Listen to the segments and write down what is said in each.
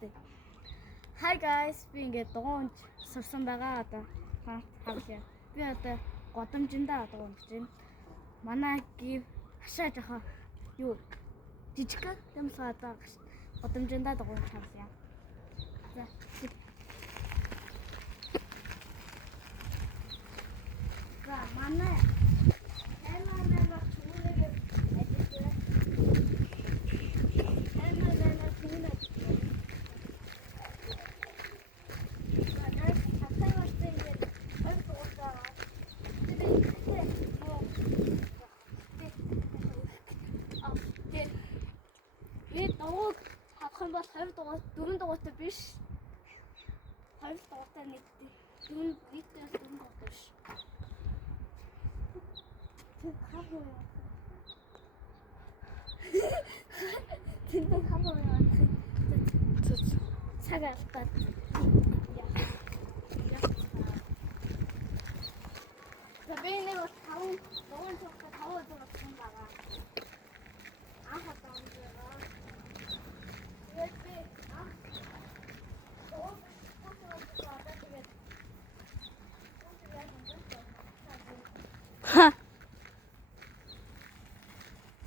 үстэй. Hi guys, би ингээд дугуйж сурсан байгаа одоо. Хаалаа. Би одоо годамжиндаа дугуйж байна. Манай гів хашаа жахаа юу жижиг юмсаа одоо годамжиндаа дугуйж хаалаа. За. За манай дууг хавах юм бол 20 дугаар 4 дугаартай биш 20 дугаартай нийтдээ 4 нийтдээ 4 дугаартай биш Тэнд хамаа цагаалтай. За би нэг 5 дугаар цогтой 5 дугаар болсон байгаа. Ахаа таамжаа. Тэгээд би Ха.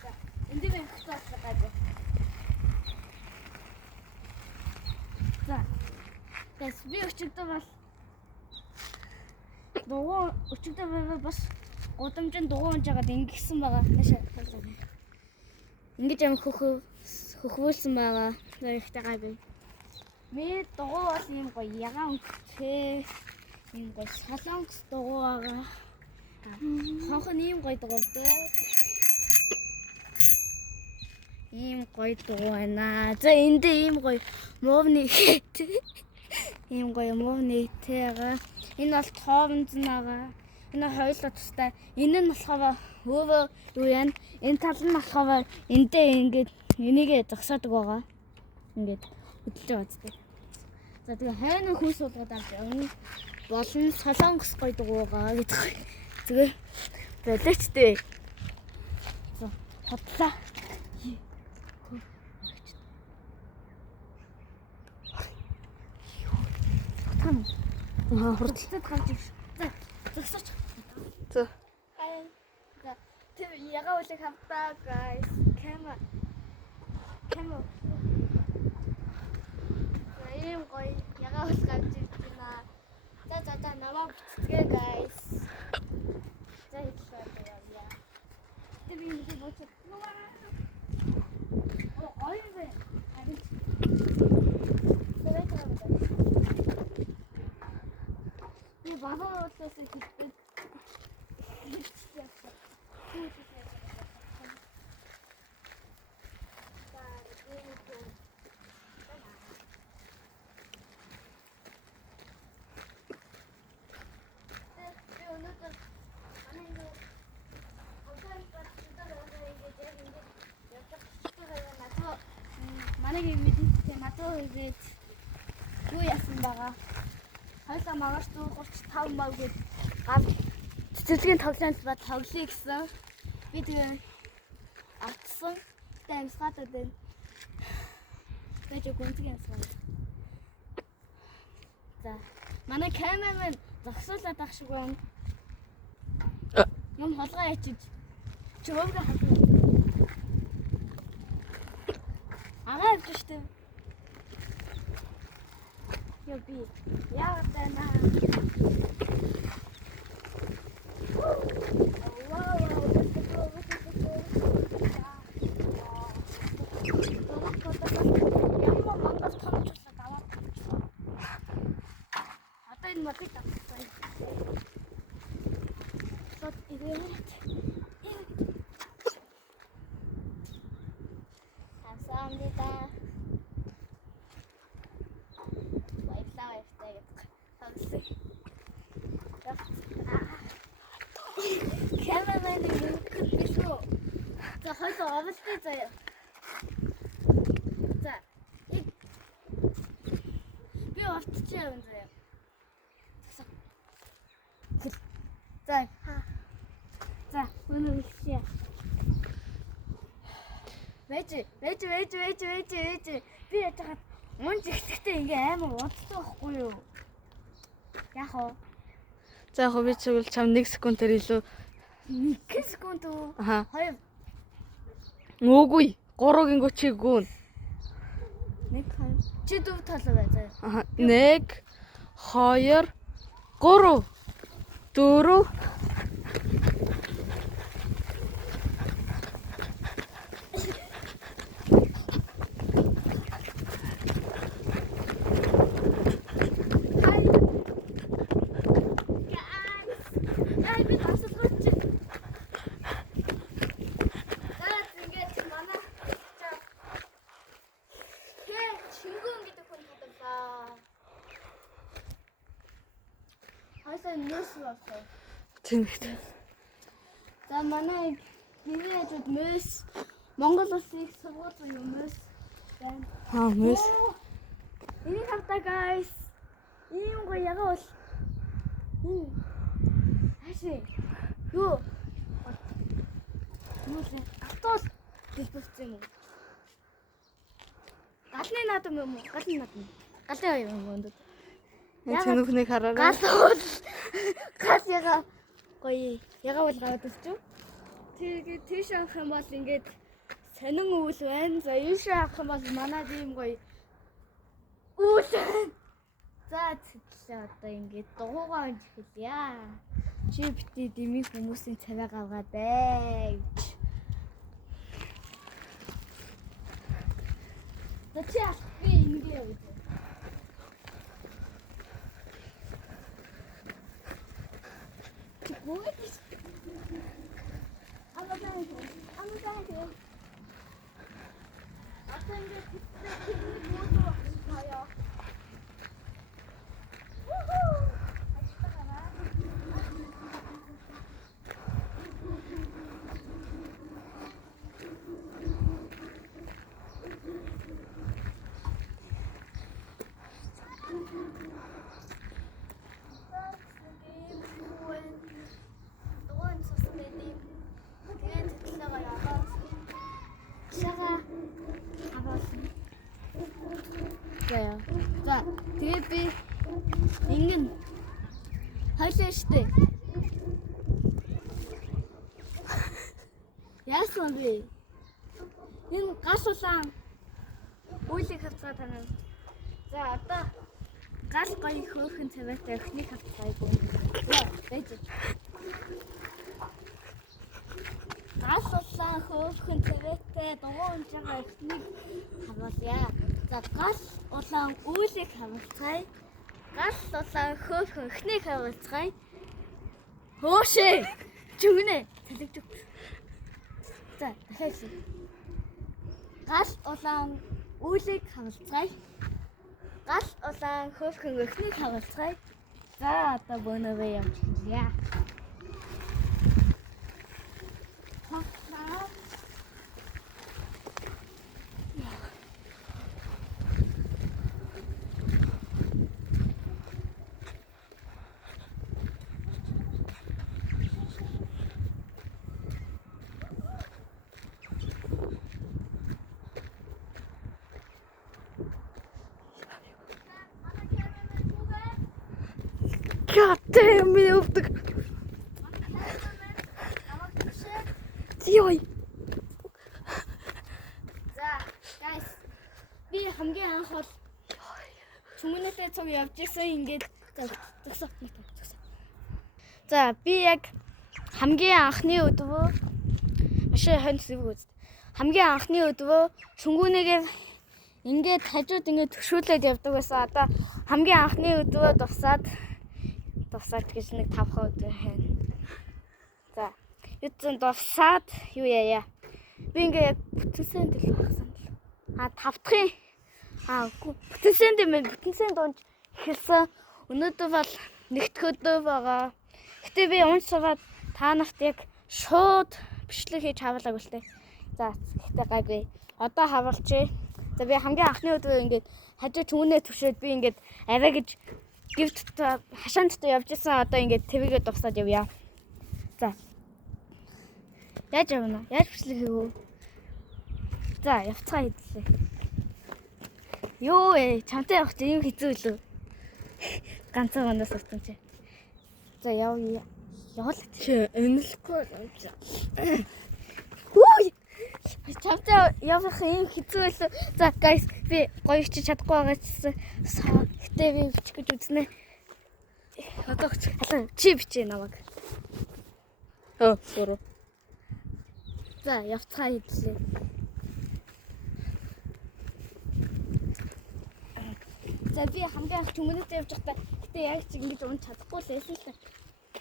За, энэ би хацаасан гайгүй. За. Тэс би өчигдөр бол дугуй өчигдөр байвал бас гудамжинд дугуй унж байгаад ингэсэн байгаа. Ингэж юм хөхвүүлсэн байгаа. Ихтэй гайгүй. Ми дугуй бол юм гоё ягаан үнэтэй. Ийм гоё солонгос дугуй байгаа. Хонхон ийм гоё дугуйтэй. Ийм гоё дугуй байна. За энд ийм гоё муувны ийм гоё муувны байгаа. Энэ бол тоовнз байгаа. Энэ хоёулаа тустай. Энэ нь болохоор өвөө юу яа. Энэ тал нь болохоор эндээ ингээд энийгээ зогсоодог байгаа. Ингээд хөдөлж байгаа зү. За тэгээ хайрны хүүс болгоод авч явна. Болон солонгос гоё дугуй байгаа гэдэг. Тэгээ болоочтой. За хотлаа. Там. Хурдтай тавж ив. За зогсооч. За. Хай. За тэр ягаа үлэг хамтаа guys. Камера. Ийм гоё ягаа ул гарч ирж байна. За намаа бүтцгээ guys. За хэлээ яа. Тэр би бодчих. Ой вэ. Арин. Би бабаа уулаас хэлдэг. Манайг мэдээ надад үгээд юу яасан байгаа. Хоёлаа магаш 135 мав гээд гав цэцэрлэгийн тоглоомд ба тоглоё гэсэн. Би тэгээ автсан. Тэмсгатад байна. Гэж гүнзгий юмсан. За манай камeraмен зогсоолаад ах шиг байна. Юм холгоо ячиж чөөгөө хатна. Агаа явж штэ. Yo би яагаад байна? Камeraмен бишөө. За хоёул оволтой заяа. За. Би овтчих юм заяа. За. За, өнөө ихшээ. Вэж. Би яж хаад Унж ихтэй ингээ амар удахгүй байхгүй юу? Яг уу. За яг би чигвэл чам 1 секундээр илүү 1 секунд үү? аха. 2 Өөгүй 3-гийн гүчиг гүн. 1 2 чи дүү толоо бай заа. Аха. 1 2 3 4 тэнэгт. За манай гэрээ хажууд мөс Монгол улсыг сургууль юм мөс байна. Аа мэс. Энийг хавтаа guys. Ийм гоё ягаа бол. Хаши. Юу? Нүлээ. Автобус дэлбэрсэн юм уу? Галны наадам юм уу? Галны наадам. Галын юм уу? Тэнүүхнийг хараарай. Гал яга гоё яга бол гавд өсчөө. Тэгээд тийш авах юм бол ингээд сонин үйл байна. За ийш авах юм бол манай ийм гоё үйл байна. За тэглээ одоо ингээд дугуугаа онж хэлье. Чи битээ дэмий хүмүүсийн цаваа гавгаад бай. За чи ах би ингэ явуу. What is I'm going to I think it's the За тэгээд би ингэн хойлоо штэ. Яасан бэ? Энэ гал улаан үйлийг хавцгаа танаа. За одоо гал гоё хөөхөн цаваатай өхнийг хавцгаайгүй. За байж. Гал улаан хөөхөн цаваатай дугуун жагаа өхнийг хаваалъя. За гал улаан үйлийг хавцгаая. Гал улаан хөөхөн өхнийг хавцгаая. Хөөшөө. Чүгнэ. Талигч. За дахиад. Гал улаан үйлийг хавцгаая. Гал улаан хөөхөн өхнийг хавцгаая. За одоо бөөнөрөө явчихъя. God damn me up the Зёй. За guys би хамгийн анх бол чүмэнэтэй цог явж исэн ингээд зогсоо. За би яг хамгийн анхны өдвөө ашиг хон зүг үст. Хамгийн анхны өдвөө шүнгүүнийгээр ингээд хажууд ингээд тгшүүлээд явдаг байсан. Одоо хамгийн анхны өдвөө дуусаад гэж нэг 5 өдөр байна. За эцэн дуусаад юу яа. Би ингээ яг бүтэнсэн дэл багсан. 5 дахын бүтэнсэн дэмэн бүтэнсэн дунд эхэлсэн. Өнөөдөр бол нэгдүгээр өдөр байгаа. Гэтэ би унж суугаад та нарт яг шууд бичлэг хийж хавуулаагүй л тээ. За гэтэ гайгүй. Одоо хавуулчих. За би хамгийн анхны өдөр ингээд хажуу түүнээ төвшөөд би ингээд арай гэж гівт хашаанттай явж исэн. Одоо ингээд твэгээ дуусаад явъя. За. Яаж явна? Яаж бичлэг хийв? За, явцгаа хийдлээ. Йоо чамтай явах чинь юм хэцүү лөө. Ганцхан манаас утсан чи. За яваа. Явал. Чи энэлэхгүй байж. Хүү! Чамтай явах юм хэцүү лөө. За guys би гоё чи чадахгүй байгаа чсэн. Гэтэ би бичих гэж үзнэ. Одоо Чи бичээ намайг. Гурав. За явцгаа хийлээ. За би хамгийн анх хүмүүст явж байхдаа гэтээ яг чи ингэж унж чадахгүй л байсан л та.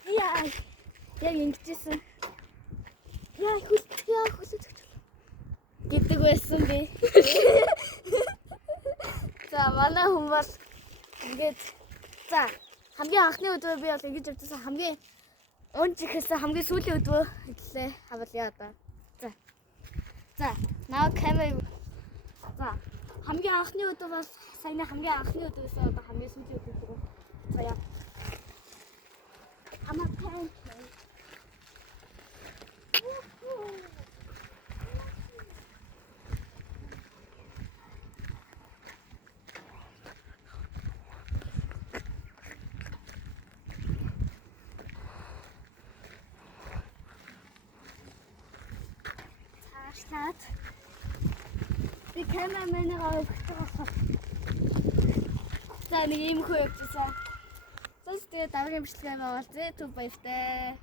Яа. Яг ингэжсэн. Яа хөлөж гэдэг байсан би. За манай хүмүүс ингэж за хамгийн анхны өдөр би бол ингэж явжсэн хамгийн унж ихэсэн хамгийн сүүлийн өдөр хэллээ. Хавлаа одоо. За наа камер. За хамгийн анхны өдөр бас саяны хамгийн анхны өдөр байсан одоо хамгийн сүүлийн өдөр гоо. За яа. Ама камер. Таашаад би камераменаа өгчихсөн. За нэг юм хөө явчихсан. Зөв тэгээ даврын бичлэгээ байвал зэ төв баяртай.